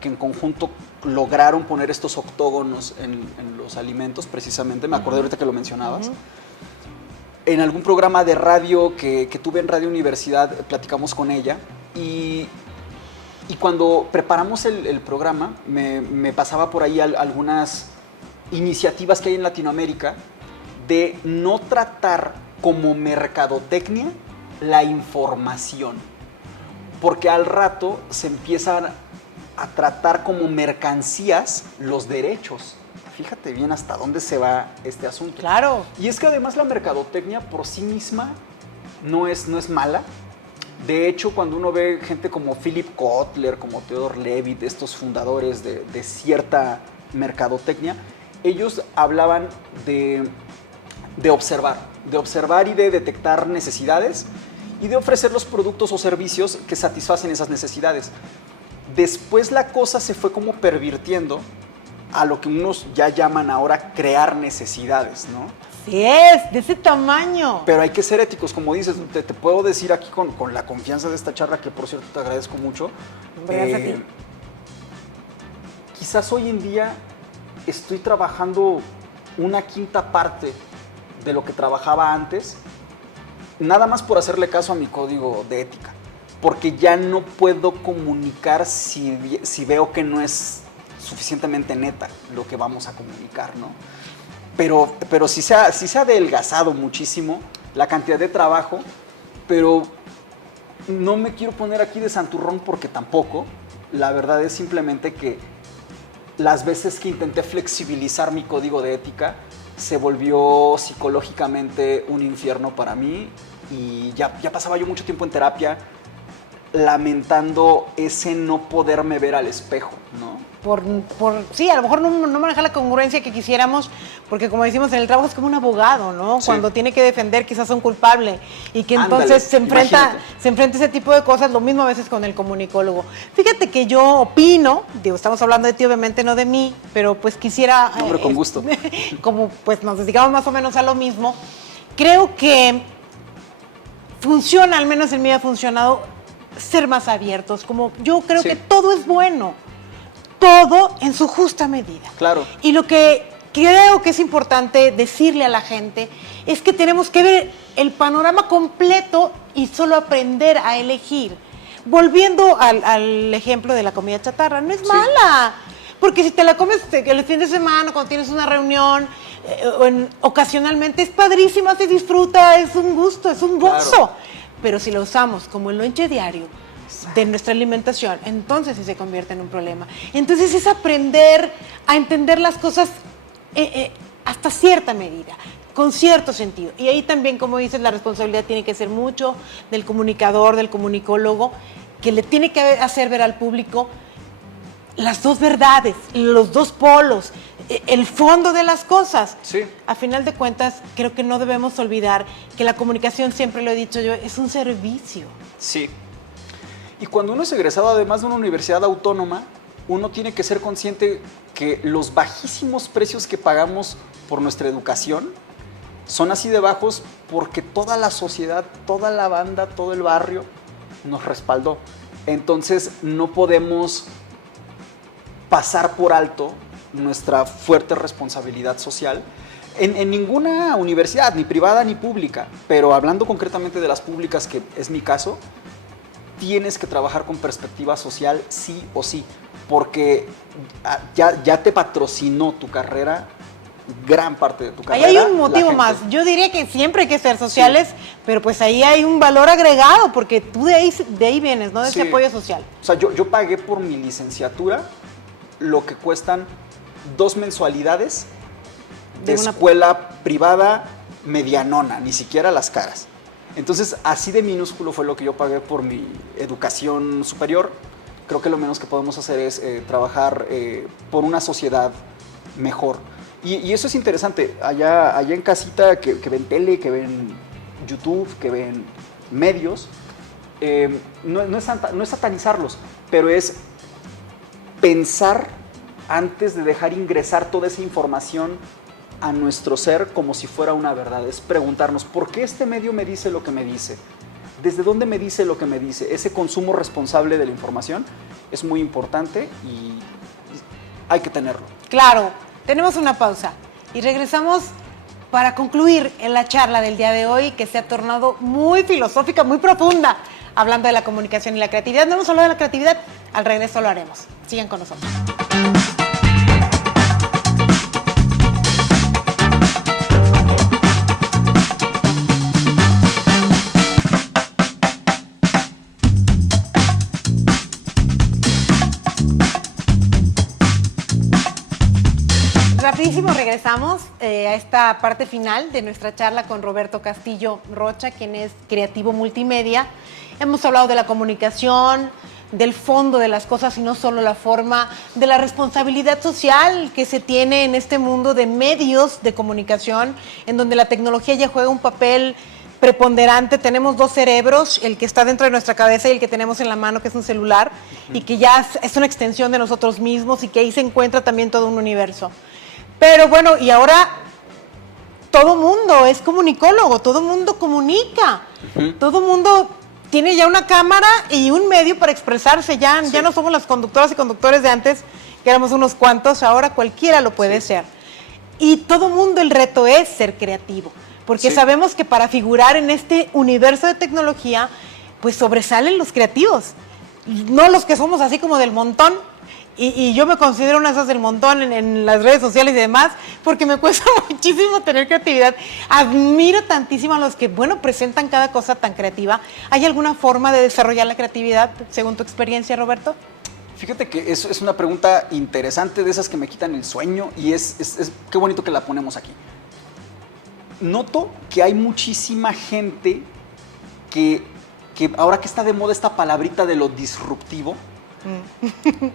que en conjunto lograron poner estos octógonos en los alimentos, precisamente. Me acordé ahorita que lo mencionabas. En algún programa de radio que tuve en Radio Universidad, platicamos con ella y cuando preparamos el programa me pasaba por ahí algunas iniciativas que hay en Latinoamérica de no tratar como mercadotecnia la información, porque al rato se empiezan a tratar como mercancías los derechos. Fíjate bien hasta dónde se va este asunto. Claro. Y es que además la mercadotecnia por sí misma no es mala. De hecho, cuando uno ve gente como Philip Kotler, como Theodore Levitt, estos fundadores de cierta mercadotecnia, ellos hablaban de observar y de detectar necesidades y de ofrecer los productos o servicios que satisfacen esas necesidades. Después la cosa se fue como pervirtiendo a lo que unos ya llaman ahora crear necesidades, ¿no? Sí es, de ese tamaño. Pero hay que ser éticos, como dices, te puedo decir aquí con la confianza de esta charla, que por cierto te agradezco mucho. Gracias a ti. Quizás hoy en día estoy trabajando una quinta parte de lo que trabajaba antes, nada más por hacerle caso a mi código de ética, porque ya no puedo comunicar si veo que no es suficientemente neta lo que vamos a comunicar, ¿no? Pero sí se ha adelgazado muchísimo la cantidad de trabajo, pero no me quiero poner aquí de santurrón porque tampoco. La verdad es simplemente que las veces que intenté flexibilizar mi código de ética se volvió psicológicamente un infierno para mí y ya pasaba yo mucho tiempo en terapia lamentando ese no poderme ver al espejo, ¿no? Sí, a lo mejor no manejar la congruencia que quisiéramos, porque como decimos en el trabajo es como un abogado, ¿no? Sí. Cuando tiene que defender quizás a un culpable y que Ándale, entonces se enfrenta a ese tipo de cosas, lo mismo a veces con el comunicólogo. Fíjate que yo opino, digo, estamos hablando de ti obviamente, no de mí, pero pues quisiera... No, hombre, con gusto. Como pues nos dedicamos más o menos a lo mismo, creo que funciona, al menos en mí ha funcionado, ser más abiertos, como yo creo Sí. que todo es bueno. Todo en su justa medida. Claro. Y lo que creo que es importante decirle a la gente es que tenemos que ver el panorama completo y solo aprender a elegir. Volviendo al ejemplo de la comida chatarra, no es mala. Porque si te la comes el fin de semana, cuando tienes una reunión, ocasionalmente es padrísima, se disfruta, es un gusto, es un gozo. Claro. Pero si lo usamos como el lonche diario de nuestra alimentación, entonces sí se convierte en un problema. Entonces es aprender a entender las cosas hasta cierta medida. con cierto sentido. Y ahí también, como dices, la responsabilidad tiene que ser mucho del comunicador, del comunicólogo, que le tiene que hacer ver al público las dos verdades, los dos polos, el fondo de las cosas. Sí. A final de cuentas, creo que no debemos olvidar que la comunicación, siempre lo he dicho yo, es un servicio. Sí. Y cuando uno es egresado, además de una universidad autónoma, uno tiene que ser consciente que los bajísimos precios que pagamos por nuestra educación son así de bajos porque toda la sociedad, toda la banda, todo el barrio nos respaldó. Entonces no podemos pasar por alto nuestra fuerte responsabilidad social en ninguna universidad, ni privada ni pública, pero hablando concretamente de las públicas, que es mi caso, tienes que trabajar con perspectiva social sí o sí, porque ya te patrocinó tu carrera, gran parte de tu carrera. Ahí hay un motivo más. Yo diría que siempre hay que ser sociales, sí, pero pues ahí hay un valor agregado, porque tú de ahí vienes, ¿no? De ese apoyo social. O sea, yo pagué por mi licenciatura lo que cuestan 2 mensualidades de escuela privada medianona, ni siquiera las caras. Entonces, así de minúsculo fue lo que yo pagué por mi educación superior. Creo que lo menos que podemos hacer es trabajar por una sociedad mejor. Y eso es interesante. Allá en casita, que ven tele, que ven YouTube, que ven medios, no es satanizarlos, pero es pensar antes de dejar ingresar toda esa información a nuestro ser como si fuera una verdad. Es preguntarnos, ¿por qué este medio me dice lo que me dice? ¿Desde dónde me dice lo que me dice? Ese consumo responsable de la información es muy importante y hay que tenerlo. Claro, tenemos una pausa y regresamos para concluir en la charla del día de hoy, que se ha tornado muy filosófica, muy profunda, hablando de la comunicación y la creatividad. No hemos hablado de la creatividad, al regreso lo haremos. Sigan con nosotros. Rapidísimo regresamos a esta parte final de nuestra charla con Roberto Castillo Rocha, quien es creativo multimedia. Hemos hablado de la comunicación, del fondo de las cosas y no solo la forma, de la responsabilidad social que se tiene en este mundo de medios de comunicación, en donde la tecnología ya juega un papel preponderante. Tenemos dos cerebros, el que está dentro de nuestra cabeza y el que tenemos en la mano, que es un celular, y que ya es una extensión de nosotros mismos y que ahí se encuentra también todo un universo. Pero bueno, y ahora todo mundo es comunicólogo, todo mundo comunica, todo mundo tiene ya una cámara y un medio para expresarse, ya no somos las conductoras y conductores de antes, que éramos unos cuantos, ahora cualquiera lo puede ser. Y todo mundo, el reto es ser creativo, porque sabemos que para figurar en este universo de tecnología, pues sobresalen los creativos, no los que somos así como del montón. Y yo me considero una de esas del montón en las redes sociales y demás, porque me cuesta muchísimo tener creatividad. Admiro tantísimo a los que, bueno, presentan cada cosa tan creativa. ¿Hay alguna forma de desarrollar la creatividad, según tu experiencia, Roberto? Fíjate que eso es una pregunta interesante, de esas que me quitan el sueño, y es qué bonito que la ponemos aquí. Noto que hay muchísima gente que ahora que está de moda esta palabrita de lo disruptivo,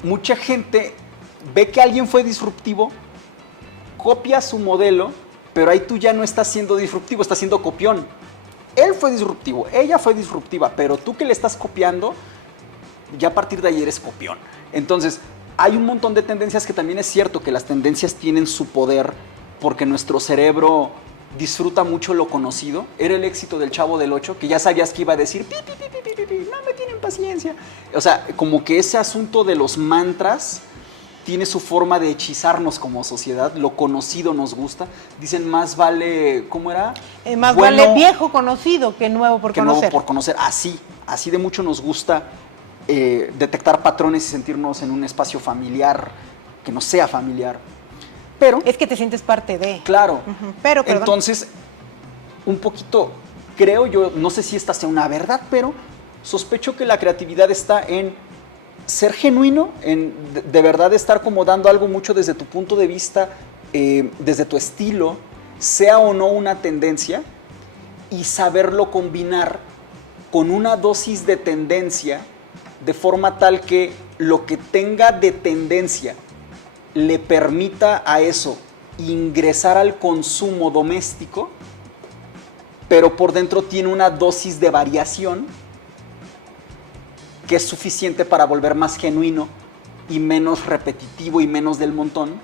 mucha gente ve que alguien fue disruptivo, copia su modelo, pero ahí tú ya no estás siendo disruptivo, estás siendo copión. Él fue disruptivo, ella fue disruptiva, pero tú que le estás copiando, ya a partir de ahí eres copión. Entonces, hay un montón de tendencias que también es cierto que las tendencias tienen su poder porque nuestro cerebro disfruta mucho lo conocido. Era el éxito del Chavo del Ocho, que ya sabías que iba a decir pi, pi, pi, pi, pi, pi, no me tienen paciencia. O sea, como que ese asunto de los mantras tiene su forma de hechizarnos como sociedad. Lo conocido nos gusta. Dicen, más vale, ¿cómo era? Más vale viejo conocido que nuevo por conocer. Nuevo por conocer. Así de mucho nos gusta detectar patrones y sentirnos en un espacio familiar que no sea familiar. Pero es que te sientes parte de. Claro. Pero, entonces, un poquito, creo yo, no sé si esta sea una verdad, pero sospecho que la creatividad está en ser genuino, en de verdad estar como dando algo mucho desde tu punto de vista, desde tu estilo, sea o no una tendencia, y saberlo combinar con una dosis de tendencia de forma tal que lo que tenga de tendencia le permita a eso ingresar al consumo doméstico, pero por dentro tiene una dosis de variación que es suficiente para volver más genuino y menos repetitivo y menos del montón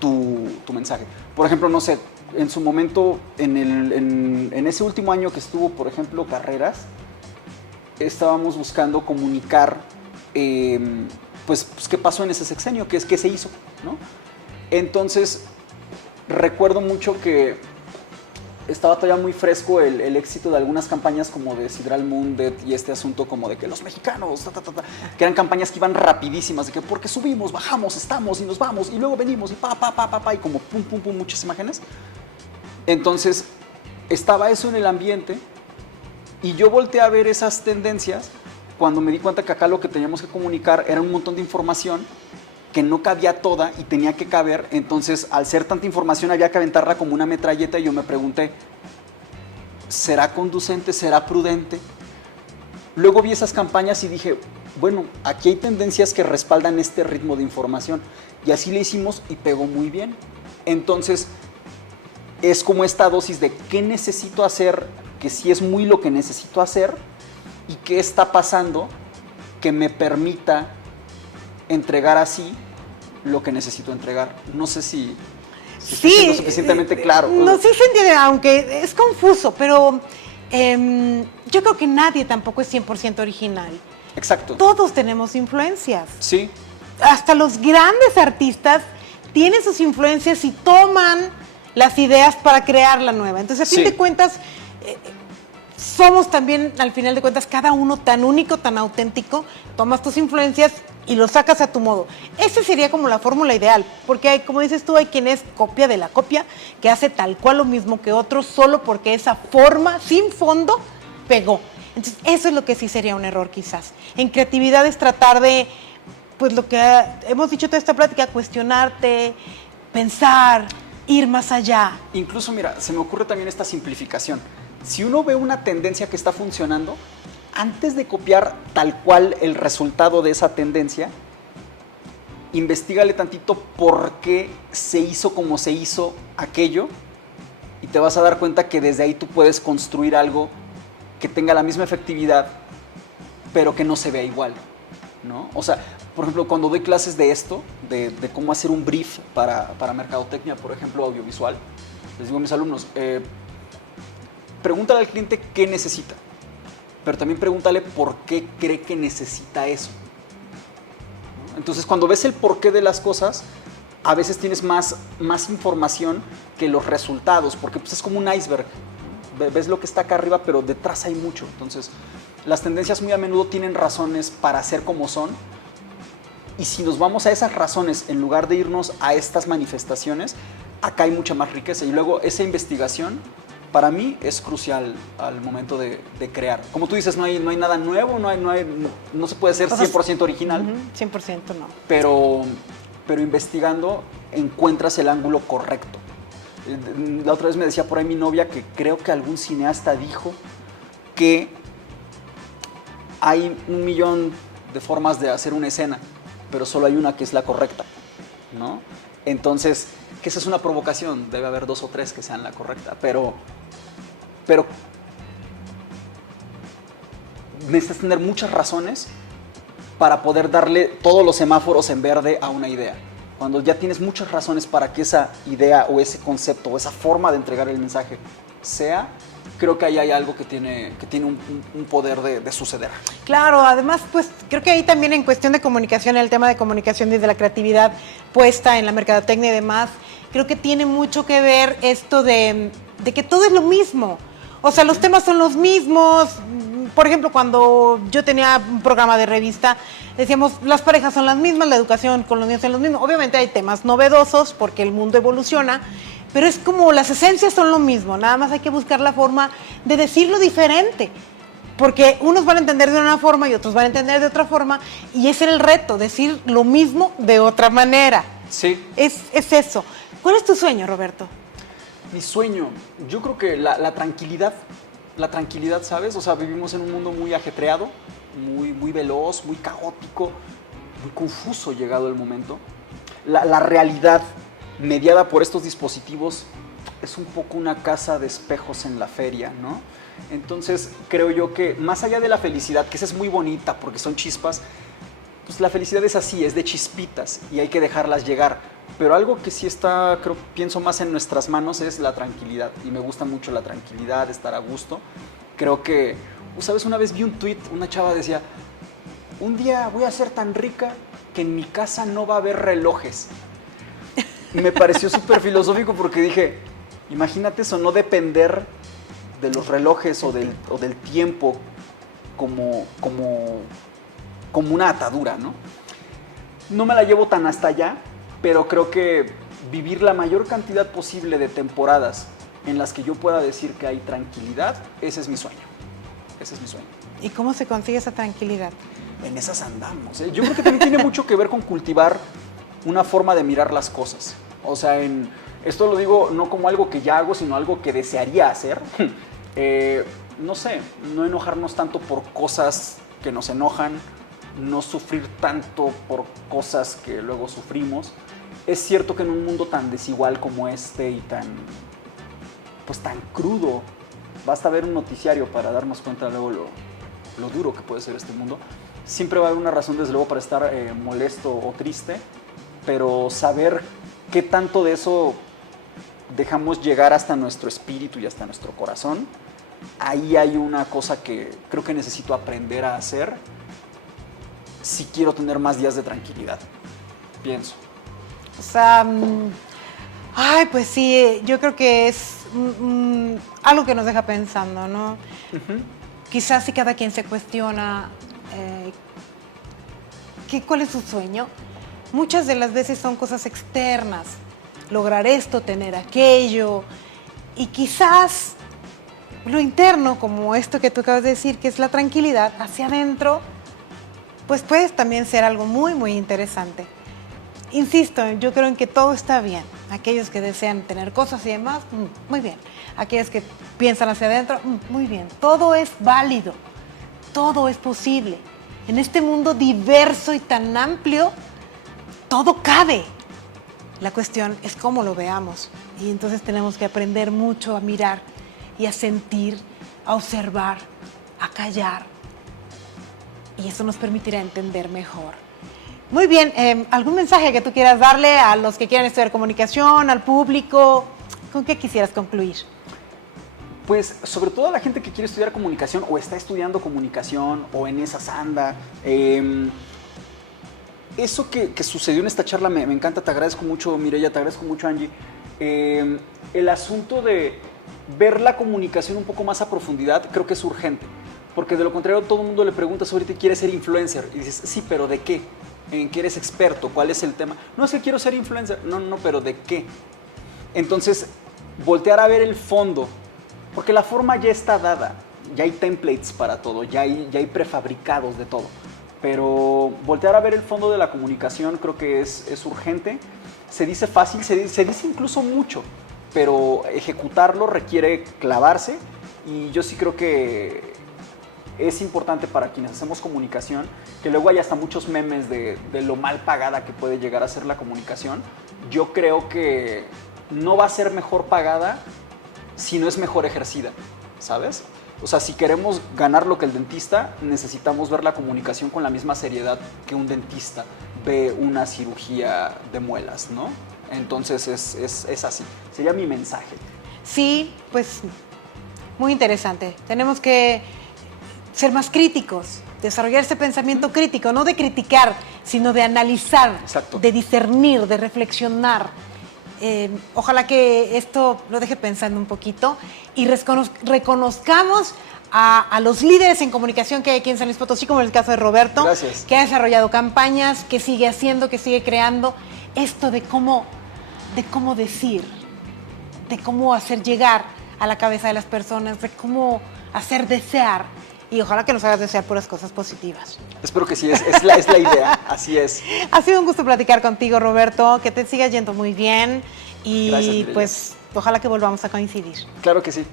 tu mensaje. Por ejemplo, no sé, en su momento, en ese último año que estuvo, por ejemplo, Carreras, estábamos buscando comunicar pues qué pasó en ese sexenio, qué se hizo, ¿no? Entonces, recuerdo mucho que estaba todavía muy fresco el éxito de algunas campañas como de Sidral Mundet y este asunto como de que los mexicanos, que eran campañas que iban rapidísimas, de que porque subimos, bajamos, estamos y nos vamos y luego venimos y y como pum, pum, pum, muchas imágenes. Entonces, estaba eso en el ambiente y yo volteé a ver esas tendencias cuando me di cuenta que acá lo que teníamos que comunicar era un montón de información que no cabía toda y tenía que caber. Entonces, al ser tanta información, había que aventarla como una metralleta y yo me pregunté, ¿será conducente? ¿Será prudente? Luego vi esas campañas y dije, bueno, aquí hay tendencias que respaldan este ritmo de información. Y así le hicimos y pegó muy bien. Entonces, es como esta dosis de qué necesito hacer, que sí es muy lo que necesito hacer, y qué está pasando que me permita entregar así lo que necesito entregar. No sé si estoy siendo suficientemente claro. No, sí se entiende, aunque es confuso, pero yo creo que nadie tampoco es 100% original. Exacto. Todos tenemos influencias. Sí. Hasta los grandes artistas tienen sus influencias y toman las ideas para crear la nueva. Entonces, a fin de cuentas, somos también, al final de cuentas, cada uno tan único, tan auténtico, tomas tus influencias y lo sacas a tu modo. Esa sería como la fórmula ideal, porque hay, como dices tú, hay quien es copia de la copia, que hace tal cual lo mismo que otros, solo porque esa forma, sin fondo, pegó. Entonces, eso es lo que sí sería un error quizás. En creatividad es tratar de, pues lo que hemos dicho toda esta plática, cuestionarte, pensar, ir más allá. Incluso, mira, se me ocurre también esta simplificación. Si uno ve una tendencia que está funcionando, antes de copiar tal cual el resultado de esa tendencia, investígale tantito por qué se hizo como se hizo aquello y te vas a dar cuenta que desde ahí tú puedes construir algo que tenga la misma efectividad, pero que no se vea igual, ¿no? O sea, por ejemplo, cuando doy clases de esto, de cómo hacer un brief para mercadotecnia, por ejemplo, audiovisual, les digo a mis alumnos, pregúntale al cliente qué necesita, pero también pregúntale por qué cree que necesita eso. Entonces, cuando ves el porqué de las cosas, a veces tienes más información que los resultados, porque pues, es como un iceberg. Ves lo que está acá arriba, pero detrás hay mucho. Entonces, las tendencias muy a menudo tienen razones para ser como son, y si nos vamos a esas razones, en lugar de irnos a estas manifestaciones, acá hay mucha más riqueza. Y luego, esa investigación, para mí, es crucial al momento de crear. Como tú dices, no hay nada nuevo, no se puede ser 100% original. 100% no. Pero investigando encuentras el ángulo correcto. La otra vez me decía por ahí mi novia que creo que algún cineasta dijo que hay 1.000.000 de formas de hacer una escena, pero solo hay una que es la correcta, ¿no? Entonces, que esa es una provocación, debe haber 2 o 3 que sean la correcta, pero necesitas tener muchas razones para poder darle todos los semáforos en verde a una idea. Cuando ya tienes muchas razones para que esa idea o ese concepto o esa forma de entregar el mensaje sea, creo que ahí hay algo que tiene un poder de suceder. Claro, además, pues creo que ahí también en cuestión de comunicación, el tema de comunicación desde la creatividad puesta en la mercadotecnia y demás, creo que tiene mucho que ver esto de que todo es lo mismo. O sea, los temas son los mismos. Por ejemplo, cuando yo tenía un programa de revista, decíamos, las parejas son las mismas, la educación con los niños son los mismos. Obviamente hay temas novedosos porque el mundo evoluciona, pero es como las esencias son lo mismo, nada más hay que buscar la forma de decirlo diferente, porque unos van a entender de una forma y otros van a entender de otra forma, y ese era el reto, decir lo mismo de otra manera. Sí. Es eso. ¿Cuál es tu sueño, Roberto? Mi sueño, yo creo que la tranquilidad, ¿sabes? O sea, vivimos en un mundo muy ajetreado, muy veloz, muy caótico, muy confuso llegado el momento. La realidad mediada por estos dispositivos es un poco una casa de espejos en la feria, ¿no? Entonces creo yo que más allá de la felicidad, que esa es muy bonita porque son chispas, pues la felicidad es así, es de chispitas y hay que dejarlas llegar. Pero algo que sí está, pienso más en nuestras manos es la tranquilidad. Y me gusta mucho la tranquilidad, estar a gusto. Creo que, ¿sabes? Una vez vi un tweet, una chava decía, un día voy a ser tan rica que en mi casa no va a haber relojes. Y me pareció súper filosófico porque dije, imagínate eso, no depender de los relojes o del tiempo como una atadura, ¿no? No me la llevo tan hasta allá, pero creo que vivir la mayor cantidad posible de temporadas en las que yo pueda decir que hay tranquilidad, ese es mi sueño. Ese es mi sueño. ¿Y cómo se consigue esa tranquilidad? En esas andamos, ¿eh? Yo creo que también tiene mucho que ver con cultivar una forma de mirar las cosas. O sea, esto lo digo no como algo que ya hago, sino algo que desearía hacer. No sé, no enojarnos tanto por cosas que nos enojan, no sufrir tanto por cosas que luego sufrimos. Es cierto que en un mundo tan desigual como este y tan crudo, basta ver un noticiario para darnos cuenta luego lo duro que puede ser este mundo. Siempre va a haber una razón, desde luego, para estar molesto o triste, pero saber qué tanto de eso dejamos llegar hasta nuestro espíritu y hasta nuestro corazón, ahí hay una cosa que creo que necesito aprender a hacer si quiero tener más días de tranquilidad, pienso. O sea, pues sí, yo creo que es algo que nos deja pensando, ¿no? Uh-huh. Quizás si cada quien se cuestiona cuál es su sueño, muchas de las veces son cosas externas, lograr esto, tener aquello, y quizás lo interno, como esto que tú acabas de decir, que es la tranquilidad hacia adentro, pues puede también ser algo muy, muy interesante. Insisto, yo creo en que todo está bien. Aquellos que desean tener cosas y demás, muy bien. Aquellos que piensan hacia adentro, muy bien. Todo es válido, todo es posible. En este mundo diverso y tan amplio, todo cabe. La cuestión es cómo lo veamos. Y entonces tenemos que aprender mucho a mirar y a sentir, a observar, a callar. Y eso nos permitirá entender mejor. Muy bien, ¿algún mensaje que tú quieras darle a los que quieran estudiar comunicación, al público? ¿Con qué quisieras concluir? Pues sobre todo a la gente que quiere estudiar comunicación o está estudiando comunicación o en esas anda. Eso que sucedió en esta charla me encanta, te agradezco mucho, Mireya, te agradezco mucho, Angie. El asunto de ver la comunicación un poco más a profundidad creo que es urgente. Porque de lo contrario todo el mundo le pregunta sobre ti, ¿quieres ser influencer? Y dices, sí, pero ¿de qué? ¿En qué eres experto? ¿Cuál es el tema? No, es que quiero ser influencer. No, pero ¿de qué? Entonces, voltear a ver el fondo, porque la forma ya está dada, ya hay templates para todo, ya hay prefabricados de todo. Pero voltear a ver el fondo de la comunicación creo que es urgente. Se dice fácil, se dice incluso mucho, pero ejecutarlo requiere clavarse y yo sí creo que es importante para quienes hacemos comunicación, que luego hay hasta muchos memes de lo mal pagada que puede llegar a ser la comunicación. Yo creo que no va a ser mejor pagada si no es mejor ejercida, ¿sabes? O sea, si queremos ganar lo que el dentista, necesitamos ver la comunicación con la misma seriedad que un dentista ve una cirugía de muelas, ¿no? Entonces es así, sería mi mensaje. Sí, pues muy interesante. Tenemos que ser más críticos, desarrollar ese pensamiento crítico, no de criticar, sino de analizar, Exacto. De discernir, de reflexionar. Ojalá que esto lo deje pensando un poquito y reconozcamos a los líderes en comunicación que hay aquí en San Luis Potosí, como en el caso de Roberto. Gracias. Que ha desarrollado campañas, que sigue haciendo, que sigue creando esto de cómo decir, de cómo hacer llegar a la cabeza de las personas, de cómo hacer desear. Y ojalá que nos hagas desear puras cosas positivas. Espero que sí, es la idea, así es. Ha sido un gusto platicar contigo, Roberto, que te sigas yendo muy bien. Y Gracias, Mireya. pues ojalá que volvamos a coincidir. Claro que sí.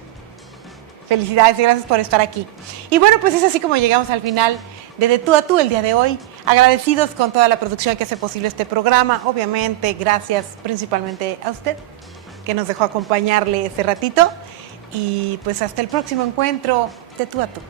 Felicidades y gracias por estar aquí. Y bueno, pues es así como llegamos al final de Tú a Tú el día de hoy. Agradecidos con toda la producción que hace posible este programa. Obviamente, gracias principalmente a usted que nos dejó acompañarle este ratito. Y pues hasta el próximo encuentro de Tú a Tú.